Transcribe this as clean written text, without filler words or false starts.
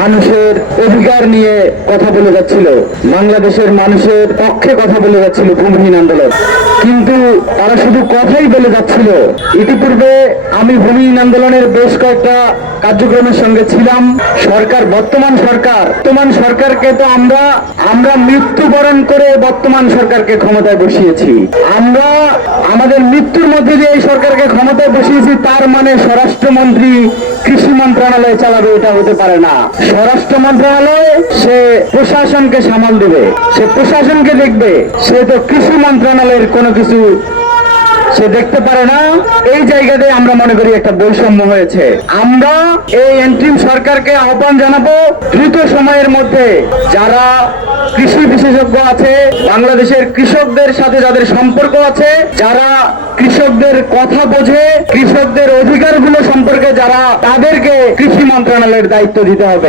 মানুষের অধিকার নিয়ে কথা বলে যাচ্ছিল, বাংলাদেশের মানুষের পক্ষে কথা বলে যাচ্ছিল ভূমিহীন আন্দোলন। কিন্তু তারা শুধু কথাই বলে যাচ্ছিল। ইতিপূর্বে আমি ভূমিহীন আন্দোলনের বেশ কয়েকটা কার্যক্রমের সঙ্গে ছিলাম। বর্তমান সরকারকে তো আমরা মৃত্যুবরণ করে বর্তমান সরকারকে ক্ষমতায় বসিয়েছি। আমরা আমাদের মৃত্যুর মধ্যে দিয়ে এই সরকারকে ক্ষমতায় বসিয়েছি, তার মানে স্বরাষ্ট্রমন্ত্রী কৃষি মন্ত্রণালয় চালাবে, এটা হতে পারে না। স্বরাষ্ট্র মন্ত্রণালয় সে প্রশাসনকে সামাল দেবে, সে প্রশাসনকে দেখবে, সে তো কৃষি মন্ত্রণালয়ের কোনো কিছু সে দেখতে পারে না। এই জায়গাতে আমরা মনে করি একটা বৈষম্য হয়েছে। আমরা এই এন্ট্রিম সরকারকে আহ্বান জানাবো, দ্রুত সময়ের মধ্যে যারা কৃষি বিশেষজ্ঞ আছে, বাংলাদেশের কৃষকদের সাথে যাদের সম্পর্ক আছে, যারা কৃষকদের কথা বোঝে, কৃষকদের অধিকারগুলো সম্পর্কে যারা, তাদেরকে কৃষি মন্ত্রণালয়ের দায়িত্ব দিতে হবে।